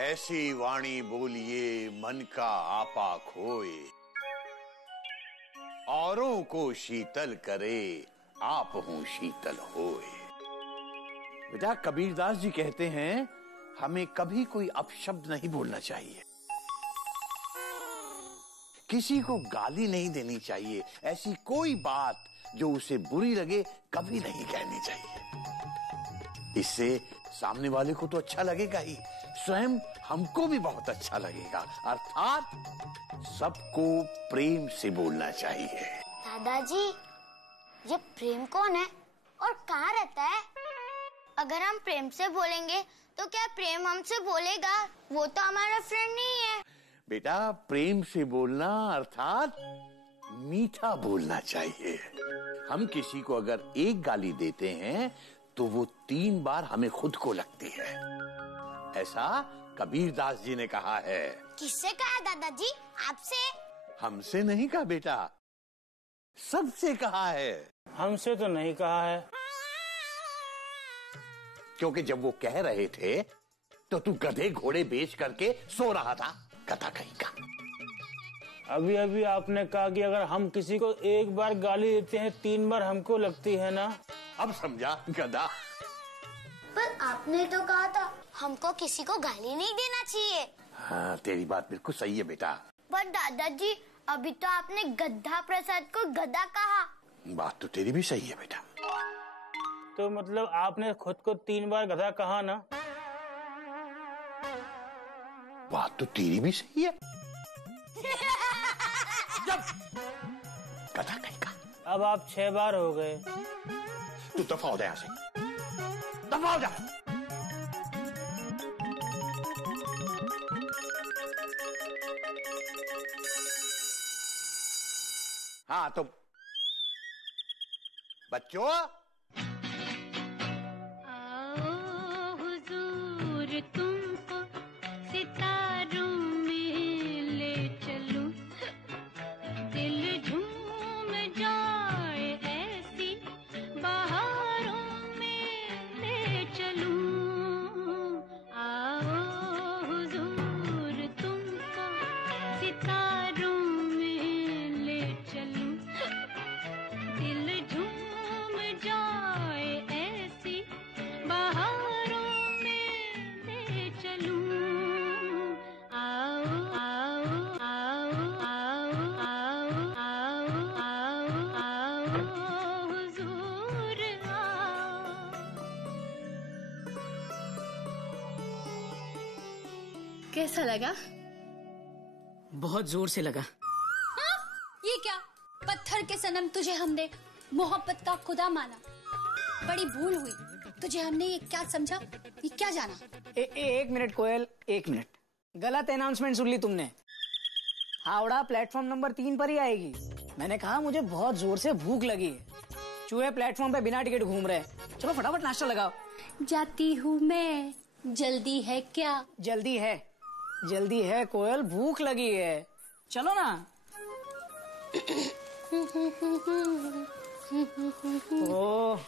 ऐसी वाणी बोलिए मन का आपा खोए, औरों को शीतल करे आप हूं शीतल होए। बेटा कबीरदास जी कहते हैं हमें कभी कोई अपशब्द नहीं बोलना चाहिए, किसी को गाली नहीं देनी चाहिए, ऐसी कोई बात जो उसे बुरी लगे कभी नहीं कहनी चाहिए। इससे सामने वाले को तो अच्छा लगेगा ही, स्वयं हमको भी बहुत अच्छा लगेगा। अर्थात सबको प्रेम से बोलना चाहिए। दादाजी, ये प्रेम कौन है और कहाँ रहता है? अगर हम प्रेम से बोलेंगे तो क्या प्रेम हमसे बोलेगा? वो तो हमारा फ्रेंड नहीं है। बेटा प्रेम से बोलना अर्थात मीठा बोलना चाहिए। हम किसी को अगर एक गाली देते हैं तो वो 3 बार हमें खुद को लगती है, ऐसा कबीरदास जी ने कहा है। किससे कहा दादाजी? आपसे? हमसे नहीं कहा बेटा, सबसे कहा है। हमसे तो नहीं कहा है, क्योंकि जब वो कह रहे थे तो तू गधे घोड़े बेच करके सो रहा था, कथा कहीं का। अभी अभी आपने कहा कि अगर हम किसी को एक बार गाली देते हैं 3 बार हमको लगती है ना। अब समझा गधा। पर आपने तो कहा था हमको किसी को गाली नहीं देना चाहिए। हाँ तेरी बात बिल्कुल सही है बेटा। पर दादाजी अभी तो आपने गधा प्रसाद को गधा कहा। बात तो तेरी भी सही है बेटा। तो मतलब आपने खुद को 3 बार गधा कहा ना। बात तो तेरी भी सही है। गधा कहीं का। अब आप 6 बार हो गए। तू दफा हो जा यहाँ से, दफा हो जा। हाँ तो बच्चों, आओ हुजूर तुमको सितारों में ले चलूं, दिल झूम जाए ऐसी बहारों में ले चलूं। आओ हुजूर तुमको सितारों में ले चलूं, दिल झूम जाए ऐसी बहारों में ले चलूं। आओ आओ आओ आओ आओ आओ आओ आओ हुजूर आओ। कैसा लगा? बहुत जोर से लगा। हाँ? ये क्या? पत्थर के सनम तुझे हमने मोहब्बत का खुदा माना, बड़ी भूल हुई। तुझे हमने ये क्या समझा, ये क्या जाना? एक मिनट कोयल, 1 मिनट। गलत अनाउंसमेंट सुन ली तुमने। हावड़ा प्लेटफॉर्म नंबर 3 पर ही आएगी। मैंने कहा मुझे बहुत जोर से भूख लगी है। चूहे प्लेटफॉर्म पे बिना टिकट घूम रहे हैं। चलो फटाफट नाश्ता लगाओ। जाती हूँ मैं, जल्दी है क्या? जल्दी है कोयल, भूख लगी है। चलो ना। ओह,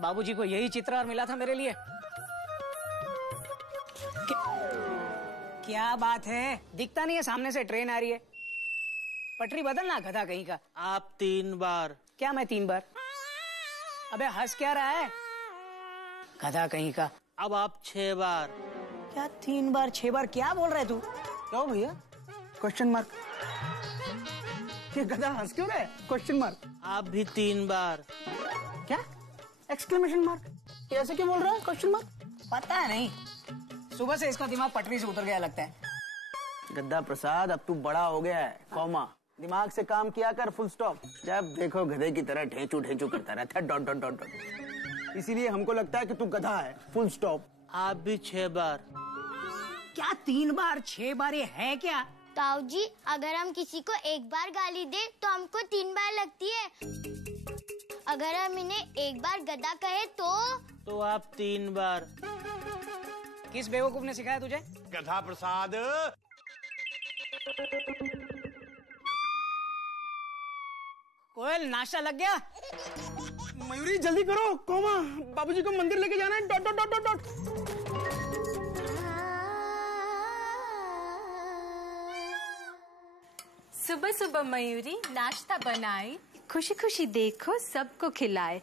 बाबूजी को यही चित्र मिला था मेरे लिए। क्या बात है, दिखता नहीं है सामने से ट्रेन आ रही है। पटरी बदलना गधा कहीं का। आप 3 बार। क्या मैं 3 बार? अबे हंस क्या रहा है गधा कहीं का। अब आप 6 बार। क्या 3 बार 6 बार क्या बोल रहा है तू? क्यों भैया? Question mark. ये गधा हंस क्यों रहा है? Question mark. आप भी 3 बार। क्या? Exclamation mark. ये ऐसे क्यों बोल रहा है? Question mark. पता है नहीं, सुबह से इसका दिमाग पटरी से उतर गया लगता है। गद्दा प्रसाद अब तू बड़ा हो गया है, कॉमा दिमाग से काम किया कर, फुल स्टॉप। जब देखो गधे की तरह ढेंचू ढेंचू करता रहता है, डॉट डॉट डॉट डॉट। इसीलिए हमको लगता है कि तू गधा है, फुल स्टॉप। आप भी 6 बार। क्या 3 बार 6 बार ये है क्या? ताऊ जी, अगर हम किसी को एक बार गाली दे तो हमको 3 बार लगती है। अगर हम इन्हें एक बार गधा कहे तो आप 3 बार। किस बेवकूफ ने सिखाया तुझे? गधा प्रसाद। कोयल नाश्ता लग गया? मयूरी जल्दी करो, कॉमा बाबूजी को मंदिर लेके जाना है, डॉट डॉट डॉट डॉट। सुबह सुबह मयूरी नाश्ता बनाई, खुशी खुशी देखो सबको खिलाए।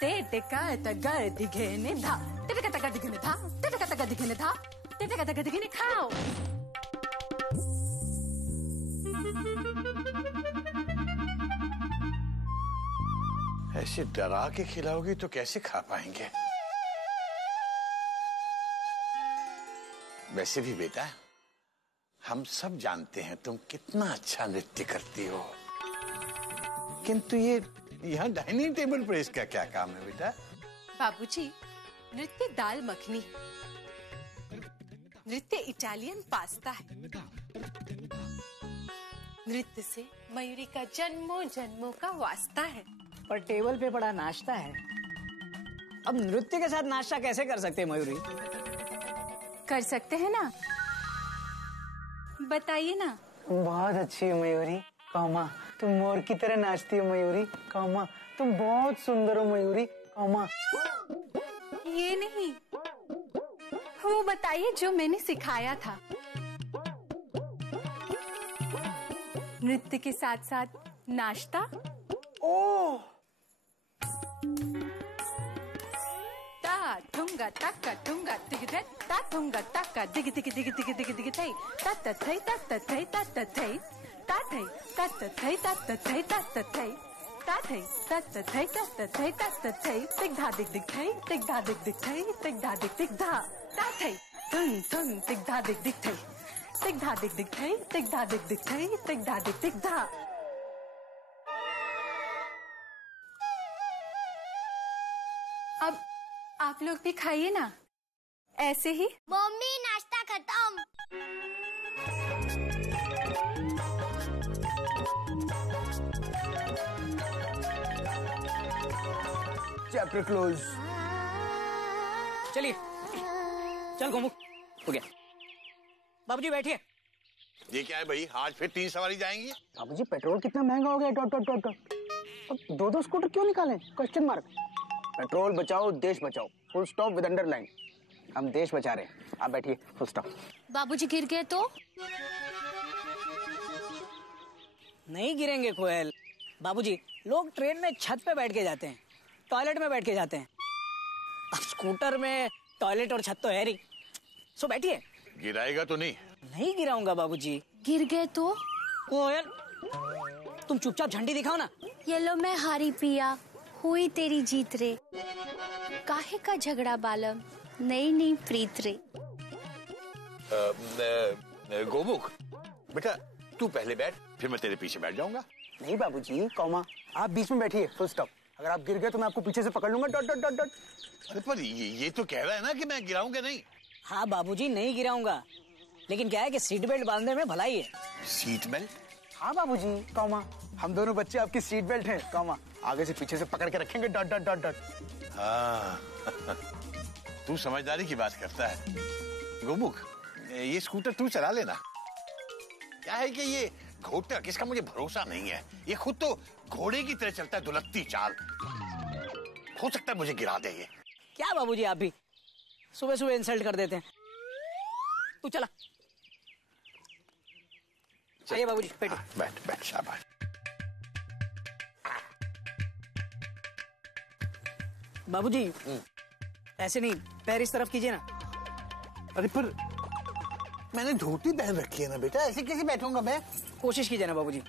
टेटका तगर दिखेने धा, टेटका तगर दिखेने धा, टेटका तगर दिखेने धा, टेटका तगर दिखेने खाओ। ऐसे डरा के खिलाओगी तो कैसे खा पाएंगे? वैसे भी बेटा, हम सब जानते हैं तुम कितना अच्छा नृत्य करती हो, किंतु ये यहाँ डाइनिंग टेबल पर इसका क्या काम है बेटा? बाबूजी, नृत्य दाल मखनी, नृत्य इटालियन पास्ता है। नृत्य से मयूरी का जन्मों जन्मों का वास्ता है। पर टेबल पे पड़ा नाश्ता है, अब नृत्य के साथ नाश्ता कैसे कर सकते हैं मयूरी? कर सकते हैं ना, बताइए ना। बहुत अच्छी है मयूरी, कौमा तुम मोर की तरह नाचती हो मयूरी, कौमा तुम बहुत सुंदर हो मयूरी, कौमा। ये नहीं, वो बताइए जो मैंने सिखाया था। नृत्य के साथ साथ नाश्ता। ओह, ता ठुंगा तक्का ठुंगा दिग ता ठुंगा तक्का दिग दिग दिग दिग दिग दिग थई ता थई ता थई ता थई ता थई ता थई ता थई ता थई ता थई ता थई ता थई ता थई दिग धा दिग दिग थई दिग धा दिग दिग थई दिग धा दिग दिग धा ता थई धुन धुन दिग धा दिग दिग थई दिग धा दिग दिग थई दिग धा दिग दिग थई दिग धा दिग दिग धा। अब आप लोग भी खाइए ना ऐसे ही। मम्मी नाश्ता खत्म। Chapter close. चलिए, चल गोमुख, हो गया। बाबूजी बैठिए। ये क्या है भाई, आज फिर 3 सवारी जाएंगी? बाबूजी पेट्रोल कितना महंगा हो गया, डॉट डॉट डॉट डॉट। अब 2-2 स्कूटर क्यों निकालें? Question mark. पेट्रोल बचाओ देश बचाओ, फुल स्टॉप विद अंडरलाइन। हम देश बचा रहे हैं, आप बैठिए, फुल स्टॉप। बाबूजी गिर गए तो? नहीं गिरेंगे कोयल। बाबूजी, लोग ट्रेन में छत पे बैठ के जाते हैं, टॉयलेट में बैठ के जाते हैं, अब स्कूटर में टॉयलेट और छत तो है नहीं, सो बैठिए। गिराएगा तो नहीं? नहीं गिराऊंगा बाबूजी। गिर गए तो? कोयल, तुम चुपचाप झंडी दिखाओ ना। ये लो मैं हारी पिया, हुई तेरी जीत रे, काहे का झगड़ा बालम, नई नई प्रीत रे। गोमुख बेटा, तू पहले बैठ, फिर मैं तेरे पीछे बैठ जाऊंगा। नहीं बाबूजी, कौमा आप बीच में बैठिए, फुल स्टॉप। अगर आप गिर गए तो मैं आपको पीछे से पकड़ लूंगा, डॉट डॉट डॉट डॉट। अरे पर ये तो कह रहा है ना कि मैं गिराऊंगा नहीं। हाँ बाबूजी, नहीं गिराऊंगा, लेकिन क्या है कि सीट बेल्ट बांधने में भलाई है। Seat belt? हाँ बाबूजी, कौमा हम दोनों बच्चे आपकी सीट बेल्ट हैं, कौमा आगे से पीछे से पकड़ के रखेंगे, डॉट डॉट डॉट डॉट। हाँ तू समझदारी की बात करता है। गोमुख, ये स्कूटर तू चला लेना। क्या है कि ये घोटा किसका मुझे भरोसा नहीं है, ये खुद तो घोड़े की तरह चलता है, दुलत्ती चाल। हो सकता है मुझे गिरा दे ये। क्या बाबूजी, आप भी सुबह सुबह इंसल्ट कर देते हैं। तू चला। चलिए बाबूजी, बैठो। बैठ बैठ, शाबाश। बाबूजी ऐसे नहीं, पैर इस तरफ कीजिए ना। अरे पर मैंने धोती पहन रखी है ना बेटा, ऐसे कैसे बैठूंगा मैं? कोशिश कीजिए ना बाबूजी।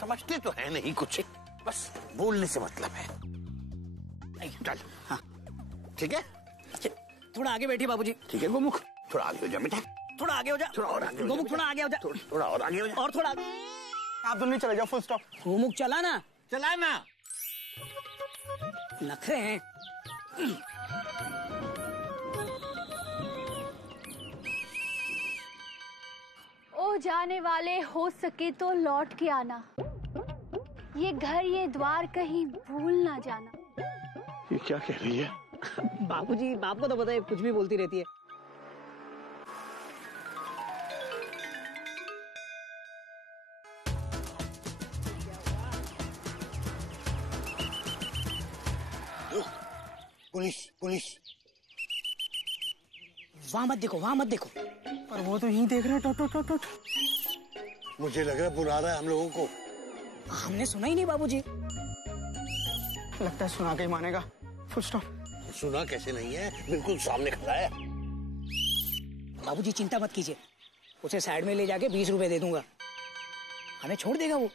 समझते तो है नहीं कुछ, बस बोलने से मतलब है। चल, हाँ ठीक है। थोड़ा आगे बैठिए बाबूजी। ठीक है गोमुख, थोड़ा आगे हो जा बेटा, थोड़ा आगे हो जा। थोड़ा और आगे हो जा। गोमुख थोड़ा आगे हो जा। थोड़ा और आगे हो जा। और थोड़ा। आप दोनों चले जाओ, फुल स्टॉप। गोमुख चला ना। चला ना। नखरे हैं। ओ जाने वाले, हो सके तो लौट के आना, ये घर ये द्वार कहीं भूल ना जाना। ये क्या कह रही है? बाबूजी, बाप को तो पता है, कुछ भी बोलती रहती है। Police police. वहां मत देखो, वहां मत देखो। पर वो तो यहीं देख रहे हैं, टोट टोट टोट। मुझे लग रहा है बुला रहा है हम लोगों को। हमने सुना ही नहीं बाबूजी। लगता है सुना के ही मानेगा। Full stop. सुना कैसे नहीं है, बिल्कुल सामने खड़ा है। बाबूजी चिंता मत कीजिए, उसे साइड में ले जाके 20 रुपए दे दूंगा, हमें छोड़ देगा वो।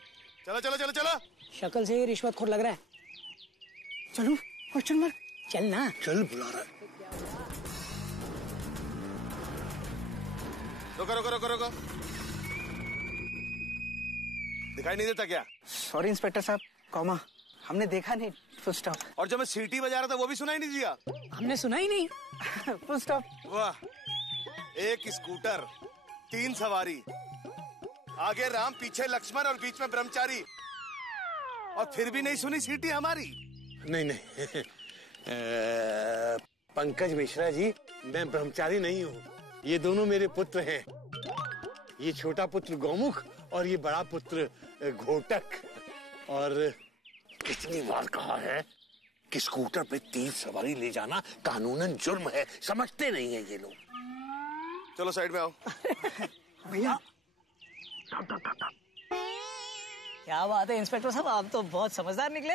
चलो चलो चलो चलो। शक्ल से ही रिश्वतखोर लग रहा है। चलो क्वेश्चन मार्क। चल ना। चल बुला रहा है। रुको रुको रुको रुको। दिखाई नहीं देता क्या? सॉरी इंस्पेक्टर साहब, कॉमा हमने देखा नहीं। Full stop. और जब मैं सीटी बजा रहा था वो भी सुनाई नहीं दिया? हमने सुना ही नहीं। Full stop. वाह, एक स्कूटर, 3 सवारी, आगे राम पीछे लक्ष्मण और बीच में ब्रह्मचारी, और फिर भी नहीं सुनी सीटी हमारी? नहीं नहीं पंकज मिश्रा जी, मैं ब्रह्मचारी नहीं हूँ। ये दोनों मेरे पुत्र हैं। ये छोटा पुत्र गौमुख और ये बड़ा पुत्र घोटक। और कितनी बार कहा है कि स्कूटर पे 3 सवारी ले जाना कानूनन जुर्म है, समझते नहीं है ये लोग। चलो साइड में आओ। भैया क्या बात है इंस्पेक्टर साहब, आप तो बहुत समझदार निकले।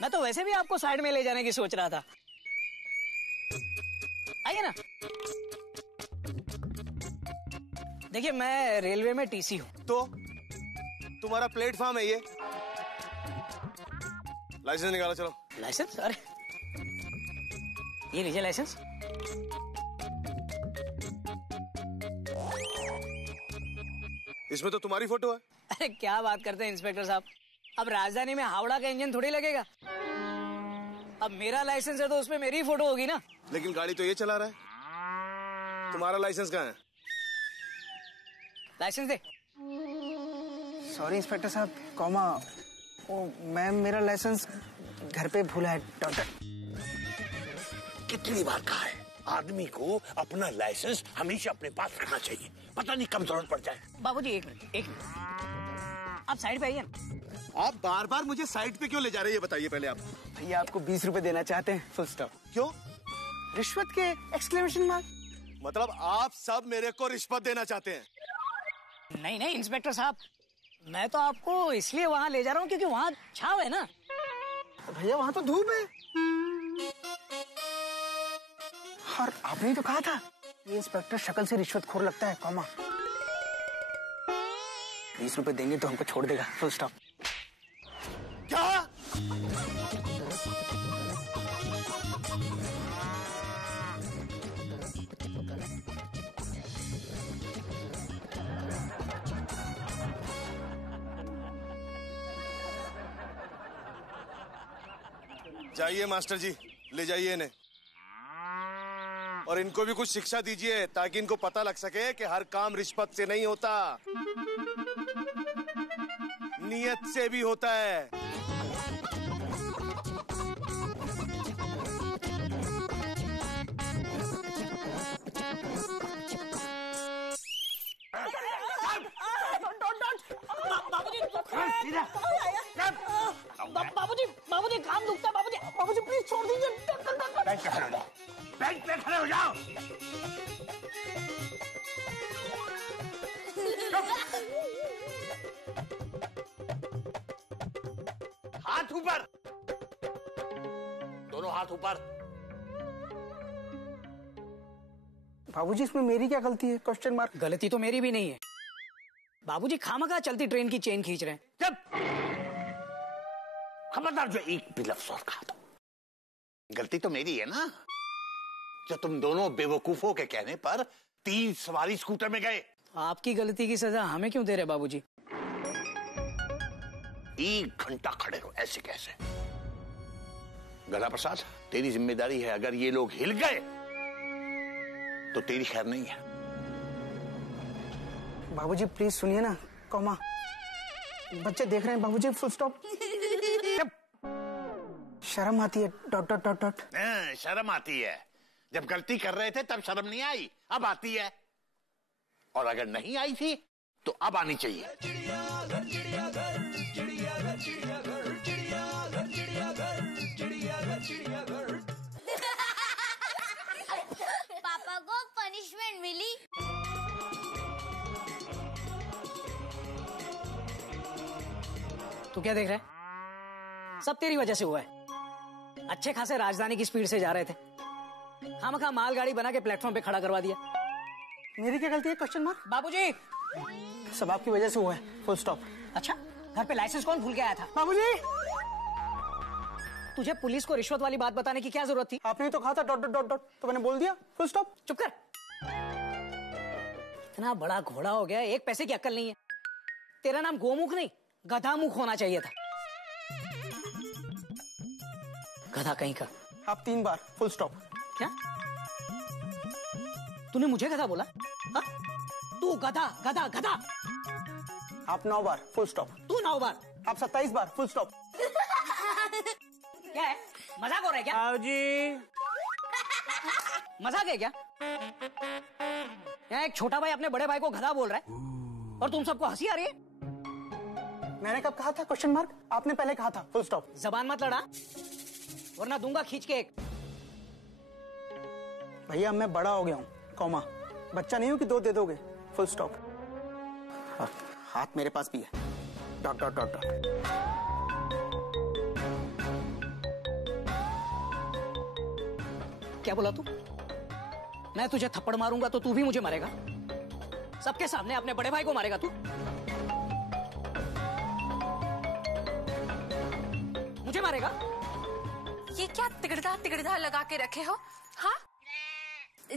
मैं तो वैसे भी आपको साइड में ले जाने की सोच रहा था। आइए ना। देखिए मैं रेलवे में टीसी हूँ। तो तुम्हारा प्लेटफॉर्म है ये? लाइसेंस निकालो चलो। लाइसेंस? अरे ये लीजिए लाइसेंस। इसमें तो तुम्हारी फोटो है। अरे क्या बात करते हैं इंस्पेक्टर साहब, अब राजधानी में हावड़ा का इंजन थोड़ी लगेगा। अब मेरा लाइसेंस है तो उसमें मेरी ही फोटो होगी ना। लेकिन गाड़ी तो ये चला रहा है। तुम्हारा लाइसेंस कहाँ है? लाइसेंस दे। सॉरी इंस्पेक्टर साहब, कॉमा ओ मैम मेरा लाइसेंस घर पे भूला है। डॉक्टर कितनी बार कहा है, आदमी को अपना लाइसेंस हमेशा अपने पास रखना चाहिए, पता नहीं कब जरूरत पड़ जाए। बाबूजी एक मिनट, आप साइड पे आइए। आप बार बार मुझे साइड पे क्यों ले जा रहे हैं, ये बताइए पहले आप। भैया आपको 20 रुपए देना चाहते हैं। Full stop. क्यों? रिश्वत के एक्सक्लेमेशन मार्क। मतलब आप सब मेरे को रिश्वत देना चाहते हैं? नहीं नहीं इंस्पेक्टर साहब, मैं तो आपको इसलिए वहाँ ले जा रहा हूँ क्योंकि वहाँ छाव है ना। भैया वहाँ तो धूप है। और आपने तो कहा था ये इंस्पेक्टर शक्ल से रिश्वतखोर लगता है, कॉमा 20 रुपए देंगे तो हमको छोड़ देगा। Full stop. क्या? जाइए मास्टर जी, ले जाइए इन्हें और इनको भी कुछ शिक्षा दीजिए ताकि इनको पता लग सके कि हर काम रिश्वत से नहीं होता, नियत से भी होता है। बाबूजी काम दुखता है। बाबूजी प्लीज छोड़ दीजिए। बेंच पे खड़े हो जाओ, बेंच पे खड़े हो जाओ। हाथ ऊपर, दोनों हाथ ऊपर। बाबूजी इसमें मेरी क्या गलती है? Question mark. गलती तो मेरी भी नहीं है। बाबूजी खामखा चलती ट्रेन की चेन खींच रहे हैं। जब खबरदार जो एक भी लफ्ज़ और कहा तो गलती तो मेरी है ना, जो तुम दोनों बेवकूफों के कहने पर 3 सवारी स्कूटर में गए। आपकी गलती की सजा हमें क्यों दे रहे बाबूजी? 1 घंटा खड़े रहो, ऐसे कैसे? गला प्रसाद, तेरी जिम्मेदारी है, अगर ये लोग हिल गए तो तेरी खैर नहीं है। बाबूजी प्लीज सुनिए ना, कॉमा बच्चे देख रहे हैं। बाबूजी फुल स्टॉप। शर्म आती है। Dot dot dot dot. शर्म आती है, जब गलती कर रहे थे तब शर्म नहीं आई, अब आती है, और अगर नहीं आई थी तो अब आनी चाहिए। पापा को पनिशमेंट मिली। तू क्या देख रहा है? सब तेरी वजह से हुआ है। अच्छे खासे राजधानी की स्पीड से जा रहे थे, खामखा मालगाड़ी बना के प्लेटफॉर्म पे खड़ा करवा दिया। मेरी क्या गलती है? Question mark. बाबूजी, सब आपकी वजह से हुआ है, फुल स्टॉप। अच्छा, घर पे लाइसेंस कौन भूल के आया था? बाबूजी, तुझे पुलिस को रिश्वत वाली बात बताने की क्या जरूरत थी? आपने तो कहा था डॉट डॉट डॉट डॉट, तो मैंने बोल दिया, फुल स्टॉप। चुप कर। इतना बड़ा घोड़ा हो गया, एक पैसे की अक्ल नहीं है। तेरा नाम गोमुख नहीं, गधामुख होना चाहिए था। गधा कहीं का। आप 3 बार फुल स्टॉप। क्या? तूने मुझे गधा बोला? हा? तू गधा गधा गधा। आप 9 बार फुल स्टॉप। तू 9 बार। आप 27 बार फुल स्टॉप। क्या है? मजाक हो रहा है क्या? बाबूजी, मजाक है क्या? यहाँ एक छोटा भाई अपने बड़े भाई को गधा बोल रहा है और तुम सबको हंसी आ रही है? मैंने कब कहा था क्वेश्चन मार्क? आपने पहले कहा था फुल स्टॉप। जबान मत लड़ा वरना दूंगा खींच के एक। भैया मैं बड़ा हो गया हूँ, कॉमा। बच्चा नहीं हूँ कि 2 दे दोगे, फुल स्टॉप। हाथ मेरे पास भी है, डॉट डॉट डॉट डॉट। क्या बोला तू? मैं तुझे थप्पड़ मारूंगा तो तू भी मुझे मारेगा? सबके सामने अपने बड़े भाई को मारेगा तू? मुझे मारेगा? ये क्या तिगड़धा तिगड़धा लगा के रखे हो? हाँ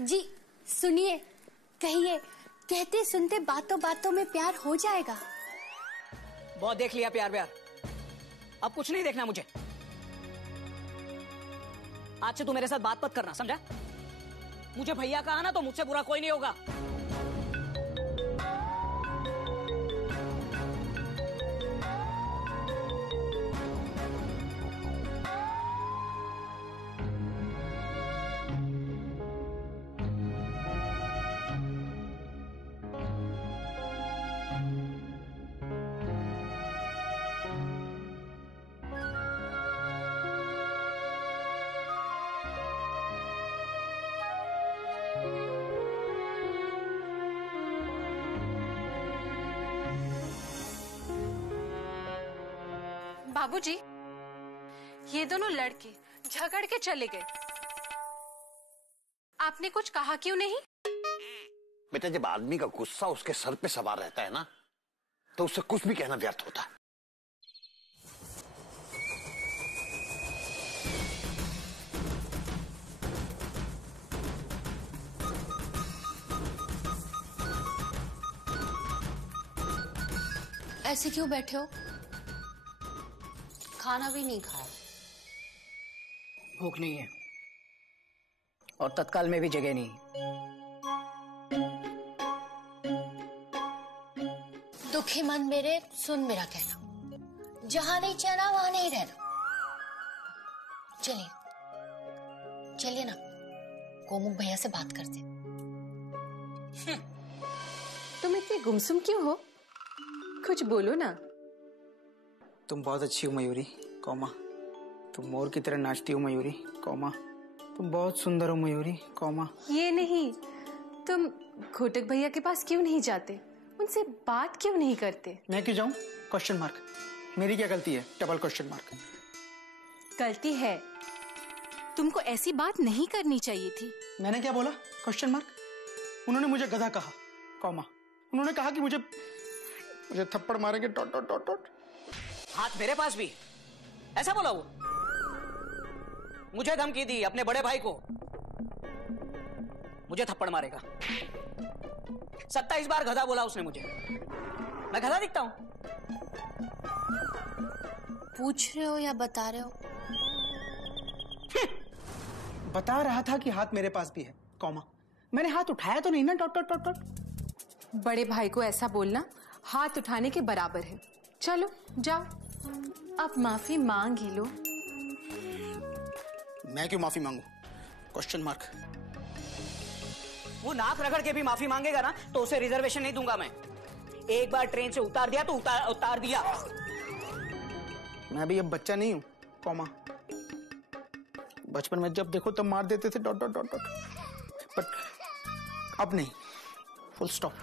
जी सुनिए, कहिए, कहते सुनते बातों बातों में प्यार हो जाएगा। बहुत देख लिया प्यार प्यार, अब कुछ नहीं देखना मुझे। आज से तू मेरे साथ बात मत करना, समझा? मुझे भैया कहा ना तो मुझसे बुरा कोई नहीं होगा। बाबूजी, ये दोनों लड़के झगड़ के चले गए, आपने कुछ कहा क्यों नहीं? बेटा, जब आदमी का गुस्सा उसके सर पे सवार रहता है ना, तो उससे कुछ भी कहना व्यर्थ होता है। ऐसे क्यों बैठे हो? खाना भी नहीं खाया? भूख नहीं है और तत्काल में भी जगह नहीं। दुखी मन मेरे, सुन मेरा कहना, जहां नहीं चैना वहां नहीं रहना। चलिए चलिए ना, गोमुख भैया से बात करते। तुम इतनी गुमसुम क्यों हो? कुछ बोलो ना। तुम बहुत अच्छी हो मयूरी, कॉमा। तुम मोर की तरह नाचती हो मयूरी, कॉमा। तुम बहुत सुंदर हो मयूरी, कॉमा। ये नहीं, तुम घोटक भैया के पास क्यों नहीं जाते? उनसे बात क्यों नहीं करते? मैं क्यों जाऊं? Question mark. मेरी क्या गलती है? Double question mark. गलती है, तुमको ऐसी बात नहीं करनी चाहिए थी। मैंने क्या बोला? Question mark. उन्होंने मुझे गधा कहा, कॉमा। उन्होंने कहा कि मुझे थप्पड़ मारेंगे, डॉट डॉट डॉट डॉट। हाथ मेरे पास भी, ऐसा बोला वो? मुझे धमकी दी अपने बड़े भाई को, मुझे थप्पड़ मारेगा। 27 बार गधा बोला उसने मुझे। मैं गधा दिखता हूं? पूछ रहे हो या बता रहे हो? बता रहा था कि हाथ मेरे पास भी है, कॉमा। मैंने हाथ उठाया तो नहीं ना, डॉट डॉट डॉट डॉट। बड़े भाई को ऐसा बोलना हाथ उठाने के बराबर है। चलो जाओ, आप माफी मांग ही लो। मैं क्यों माफी मांगू? Question mark. वो नाक रगड़ के भी माफी मांगेगा ना तो उसे रिजर्वेशन नहीं दूंगा मैं। एक बार ट्रेन से उतार दिया तो उतार दिया। मैं भी अब बच्चा नहीं हूं, कॉमा। बचपन में जब देखो तब मार देते थे, dot dot dot dot. But अब नहीं, फुल स्टॉप।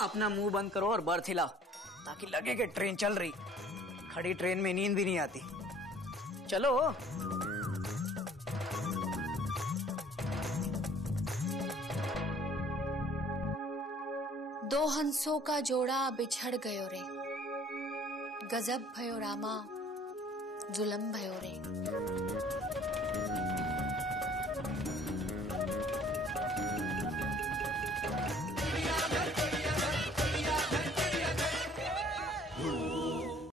अपना मुंह बंद करो और बर्थ हिलाओ। ताकि लगे कि ट्रेन चल रही। खड़ी ट्रेन में नींद भी नहीं आती। चलो। दो हंसों का जोड़ा बिछड़ गयो रे, गजब भयो रामा, जुलम भयो रे।